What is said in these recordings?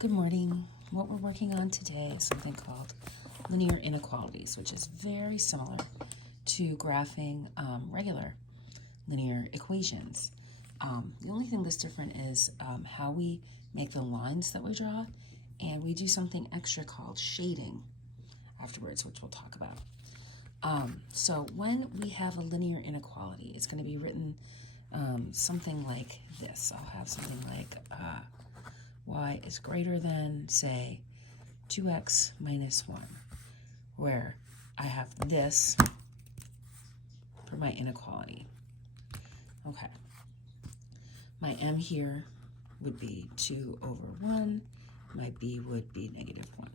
Good morning. What we're working on today is something called linear inequalities, which is very similar to graphing regular linear equations. The only thing that's different is how we make the lines that we draw, and we do something extra called shading afterwards, which we'll talk about. So when we have a linear inequality, it's going to be written something like this. I'll have something like y is greater than, say, 2x minus 1, where I have this for my inequality. Okay. My m here would be 2 over 1. My b would be negative 1.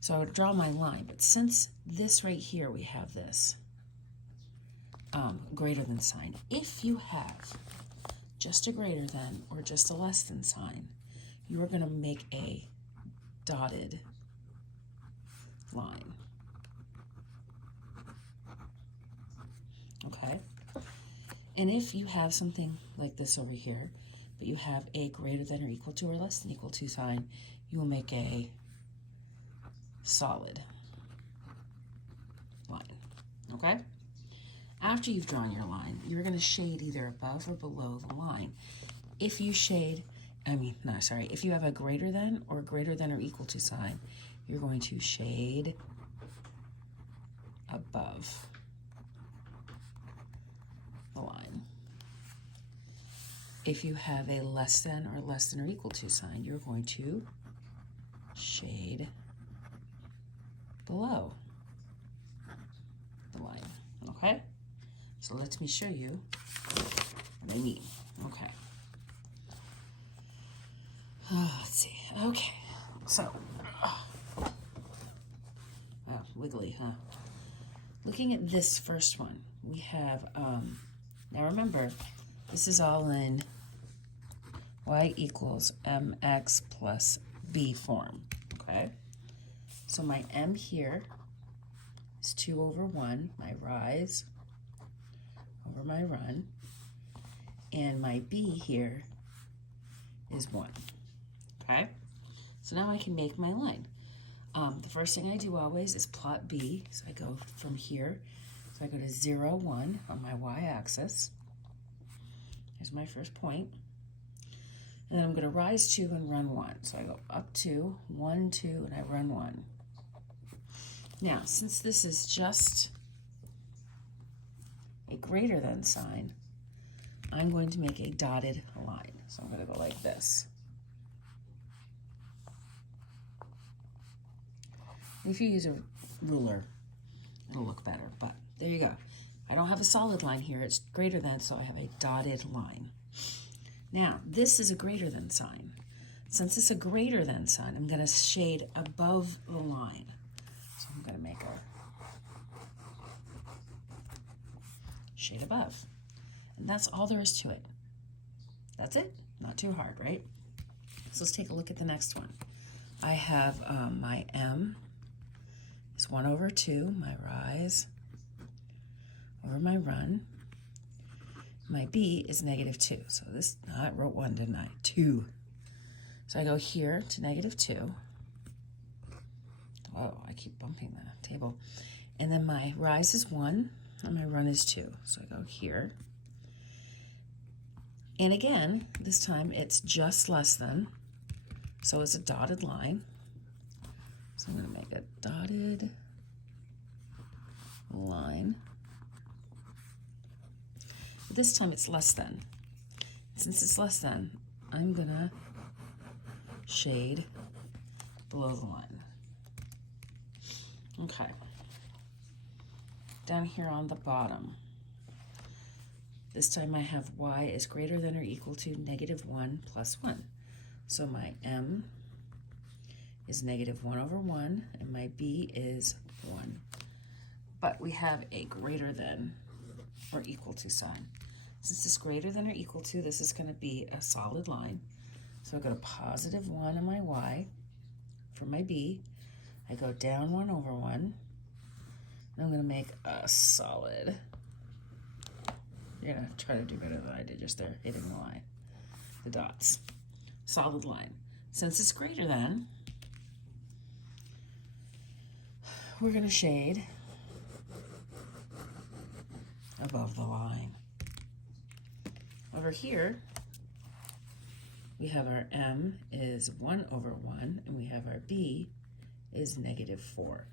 So I would draw my line, but since this right here, we have this greater than sign. If you have just a greater than or just a less than sign, you are going to make a dotted line. Okay? And if you have something like this over here, but you have a greater than or equal to or less than equal to sign, you will make a solid line. Okay? After you've drawn your line, you're going to shade either above or below the line. If you shade, if you have a greater than or equal to sign, you're going to shade above the line. If you have a less than or equal to sign, you're going to shade below the line. Okay? So let me show you what I mean. Okay. Let's see. Okay. So, wiggly, huh? Looking at this first one, we have, now remember, this is all in y equals mx plus b form, okay? So my m here is 2 over 1, my rise over my run, and my b here is 1, okay? So now I can make my line. The first thing I do always is plot b, so I go from here, so I go to 0, 1 on my y-axis. Here's my first point. And then I'm going to rise 2 and run 1. So I go up 2, 1, 2, and I run 1. Now, since this is just a greater than sign, I'm going to make a dotted line. So I'm going to go like this. If you use a ruler, it'll look better, but there you go. I don't have a solid line here. It's greater than, so I have a dotted line. Now, this is a greater than sign. Since it's a greater than sign, I'm going to shade above the line. So I'm going to make a shade above. And that's all there is to it. That's it. Not too hard, right? So let's take a look at the next one. I have my m is 1 over 2, my rise over my run. My b is negative 2. So this, I wrote 1, didn't I? 2. So I go here to negative 2. Whoa, I keep bumping the table. And then my rise is 1, and my run is 2. So I go here. And again, this time it's just less than. So it's a dotted line. So I'm going to make a dotted line. This time it's less than. Since it's less than, I'm going to shade below the line. Okay. Down here on the bottom, this time I have y is greater than or equal to negative 1 plus 1. So my m is negative 1 over 1, and my b is 1. But we have a greater than or equal to sign. Since it's greater than or equal to, this is going to be a solid line. So I go to positive 1 on my y. For my b, I go down 1 over 1. And I'm going to make a solid. You're going to try to do better than I did just there, hitting the line, the dots. Solid line. Since it's greater than, we're going to shade above the line. Over here, we have our m is 1 over 1, and we have our b is -4.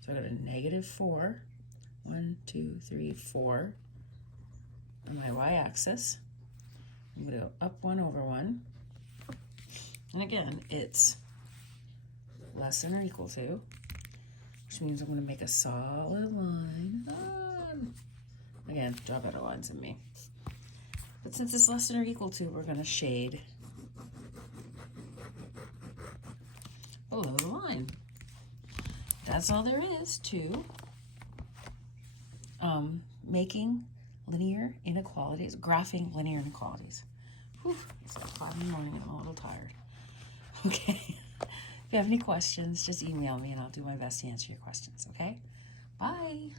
So I got a -4, 1, 2, 3, 4 on my y-axis. I'm going to go up 1 over 1. And again, it's less than or equal to, which means I'm going to make a solid line. Again, draw better lines than me. But since it's less than or equal to, we're going to shade below the line. That's all there is to making linear inequalities, graphing linear inequalities. Whew, it's 5 in the morning and I'm a little tired. Okay. If you have any questions, just email me and I'll do my best to answer your questions, okay? Bye.